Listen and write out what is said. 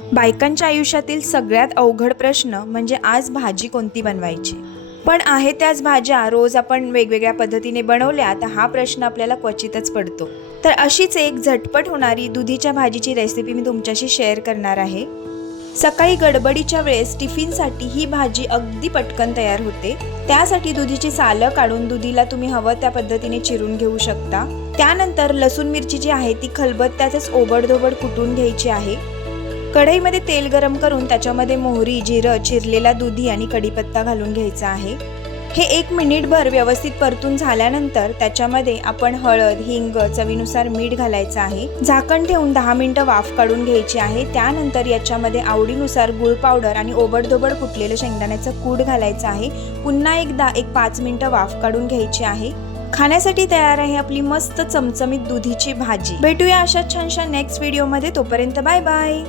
बायकांच्या आयुष्यातील सगळ्यात अवघड प्रश्न म्हणजे आज भाजी कोणती बनवायची. पण आहे त्याच भाज्या रोज आपण वेगवेगळ्या पद्धतीने बनवल्या तर हा प्रश्न आपल्याला क्वचितच पडतो. तर अशीच एक झटपट होणारी दुधीच्या भाजीची रेसिपी मी तुमच्याशी शेअर करणार आहे. सकाळी गडबडीच्या वेळेस टिफिनसाठी ही भाजी अगदी पटकन तयार होते. त्यासाठी दुधीची सालं काढून दुधीला तुम्ही हवं त्या पद्धतीने चिरून घेऊ शकता. त्यानंतर लसूण मिरची जी आहे ती खलबत्त्यातच ओबडधोबड कुटून घ्यायची आहे. कढईमध्ये तेल गरम करून त्याच्यामध्ये मोहरी, जिरं, चिरलेला दुधी आणि कढीपत्ता घालून घ्यायचा आहे. हे 1 मिनिटभर व्यवस्थित परतून झाल्यानंतर त्याच्यामध्ये आपण हळद, हिंग, चवीनुसार मीठ घालायचं आहे. झाकण ठेवून 10 मिनिटं वाफ काढून घ्यायची आहे. त्यानंतर याच्यामध्ये आवडीनुसार गूळ पावडर आणि ओबडधोबड कुटलेलं शेंगदाण्याचं कूट घालायचं आहे. पुन्हा एकदा 5 मिनिटं वाफ काढून घ्यायची आहे. खाण्यासाठी तयार आहे आपली मस्त चमचमीत दुधीची भाजी. भेटूया अशा छानशा नेक्स्ट व्हिडिओमध्ये. तोपर्यंत बाय बाय.